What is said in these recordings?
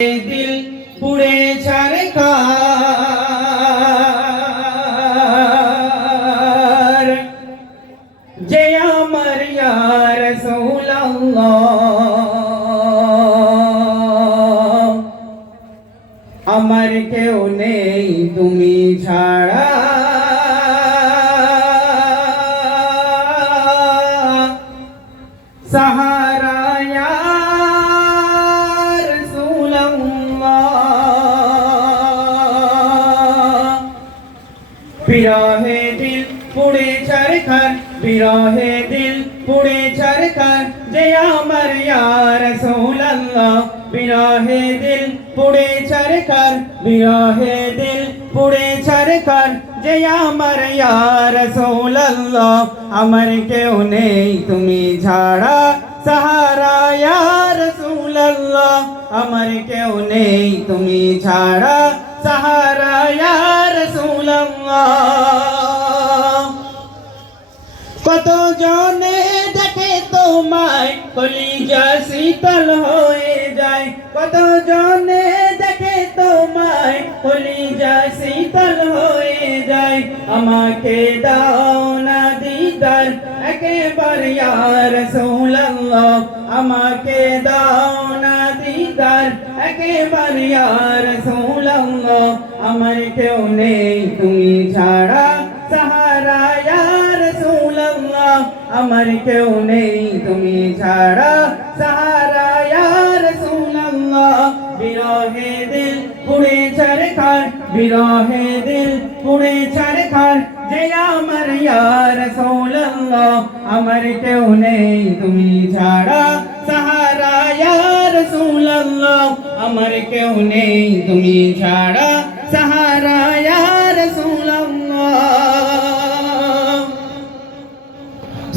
दिल पुड़े छरकार जे अमर या रसूल अल्लाह अमर केउ नेই তুমি ছাড়া सहारा या रसूल बिरहे दिल पुड़े चरखर बिरहे दिल पुड़े चरखर जे अमर या रसूल अल्लाह बिरहे दिल पुड़े चरखर बिरहे दिल पुड़े चरखर जे अमर या रसूल अल्लाह अमर केउ नेই তুমি ছাড়া सहारा या रसूल अल्लाह अमर केउ नेই তুমি ছাড়া सहारा या रसूल अल्लाह কত জনে দেখে তোমায় কলিজা শীতল হয়ে যায় কত জনে দেখে তোমায় কলিজা শীতল হয়ে যায় আমাকে দাও না দিদার একবার ইয়া রাসূল আল্লাহ আমাকে দাও না দিদার একবার ইয়া রাসূল আল্লাহ আমার কেউ নেই তুমি ছাড়া सहारा या रसूल अल्लाह अमर केउ नेই তুমি ছাড়া सहारा या रसूल अल्लाह बिरहे दिल पुड़े चरखर बिरहे दिल पुड़े चरखर जे अमर या रसूल अल्लाह अमर केउ नेই তুমি ছাড়া सहारा या रसूल अल्लाह अमर केउ नेই তুমি ছাড়া सहारा या रसूल अल्लाह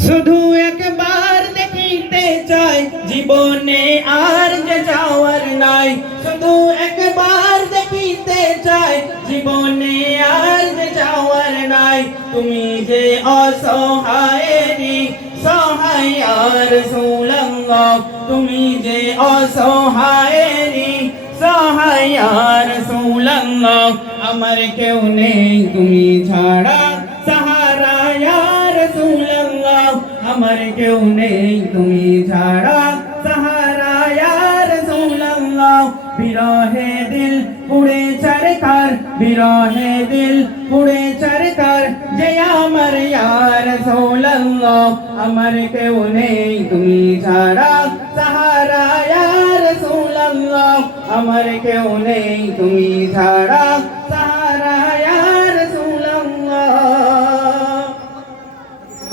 শুধু একবার দেখিতে চাই জীবনে আর যে যাওয়ার নাই শুধু একবার দেখিতে চাই জীবনে আর যে যাওয়ার নাই তুমি যে অসহায়েরি সহায় ইয়া রাসূল আল্লাহ তুমি যে অসহায়েরি সহায় ইয়া রাসূল আল্লাহ আমার কেউ নেই তুমি ছাড়া सहारा या रसूल अल्लाह अमर केउ नेই তুমি ছাড়া सहारा या रसूल अल्लाह बिरहे दिल पुड़े चरखर बिरहे दिल पुड़े चरखर जे अमर या रसूल अल्लाह अमर केउ नेই তুমি ছাড়া सहारा या रसूल अल्लाह अमर केउ नेই তুমি ছাড়া सहारा या रसूल अल्लाह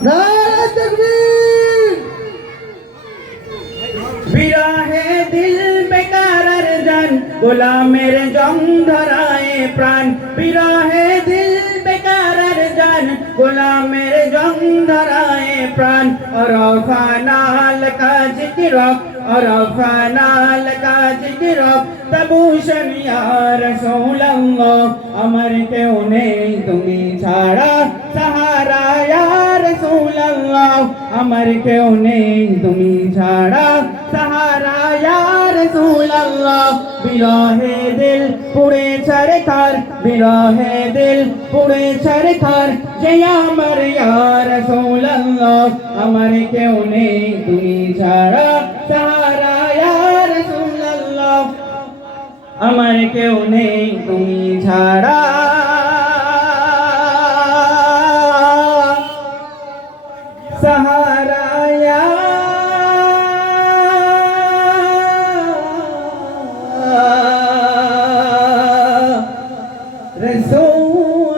नारे तकबीर बिरहे दिल बेकारार जान गोलामेर जंग धराए प्राण बिरहे दिल बेकारार जान गोलामेर जंग धराए प्राण अरफाना लका जिक्रक अरफाना लका जिक्रक तबूशन या रसूल अल्लाह अमर केउ नेই তুমি ছাড়া सहारा या रसूल अल्लाह अमर केउ नेই তুমি ছাড়া सहारा या रसूल अल्लाह बिरहे दिल पुड़े चरखर बिरहे दिल पुड़े चरखर जे अमर या रसूल अल्लाह अमर केउ नेই তুমি ছাড়া सहारा या रसूल अल्लाह अमर केउ नेই তুমি ছাড়া सहारा या रसूल